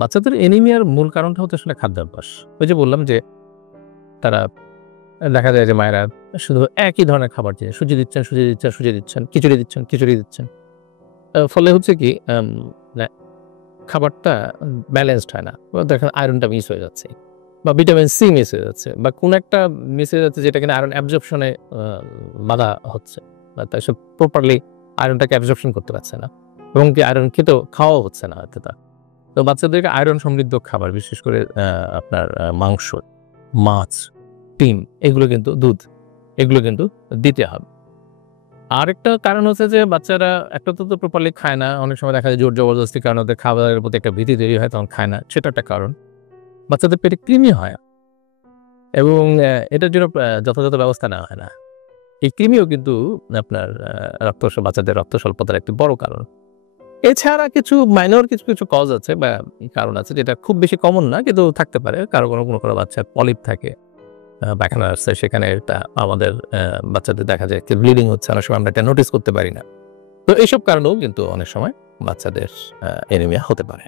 বাচ্চাদের অ্যানিমিয়ার মূল কারণটা হচ্ছে আসলে খাদ্যাভ্যাস। ওই যে বললাম যে তারা দেখা যায় যে মায়েরা শুধু একই ধরনের খাবার দিয়ে সুজি দিচ্ছেন, সুজি দিচ্ছেন, সুজি দিচ্ছেন, খিচুড়ি দিচ্ছেন, খিচুড়ি দিচ্ছেন। ফলে হচ্ছে কি না খাবারটা ব্যালেন্সড হয় না। দেখেন আয়রনটা মিস হয়ে যাচ্ছে বা ভিটামিন সি মিস হয়ে যাচ্ছে বা কোন একটা মিস হয়ে যাচ্ছে যেটা কিনা আয়রন অ্যাবজর্পশন এ বাধা হচ্ছে। বা তা সে প্রপারলি আয়রনটাকে অ্যাবজর্পশন করতে পারছে না। এবং কি আয়রন খেতেও খাওয়াও হচ্ছে না হয়তোবা। তো বাচ্চাদেরকে আয়রন সমৃদ্ধ খাবার বিশেষ করে আপনার মাংস, মাছ, ডিম এগুলো কিন্তু দুধ এগুলো কিন্তু দিতে হবে। আরেকটা কারণ হচ্ছে যে বাচ্চারা একটা তো প্রপারলি খায় না। অনেক সময় দেখা যায় জোর জবরদস্তির কারণে ওদের খাবারের প্রতি একটা ভীতি তৈরি হয় তখন খায় না। সেটা একটা কারণ। বাচ্চাদের পেটে কৃমি হয় এবং এটার জন্য যথাযথ ব্যবস্থা নেওয়া হয় না। এই কৃমিও কিন্তু আপনার বাচ্চাদের রক্ত স্বল্পতার একটি বড় কারণ। এছাড়া কিছু মাইনর কিছু কজ আছে বা কারণ আছে যেটা খুব বেশি কমন না কিন্তু থাকতে পারে। কোনো বাচ্চার পলিপ থাকে, পায়খানা আসছে সেখানে এটা আমাদের বাচ্চাদের দেখা যায় যে ব্লিডিং হচ্ছে অনেক সময় আমরা এটা নোটিস করতে পারি না। তো এইসব কারণেও কিন্তু অনেক সময় বাচ্চাদের অ্যানিমিয়া হতে পারে।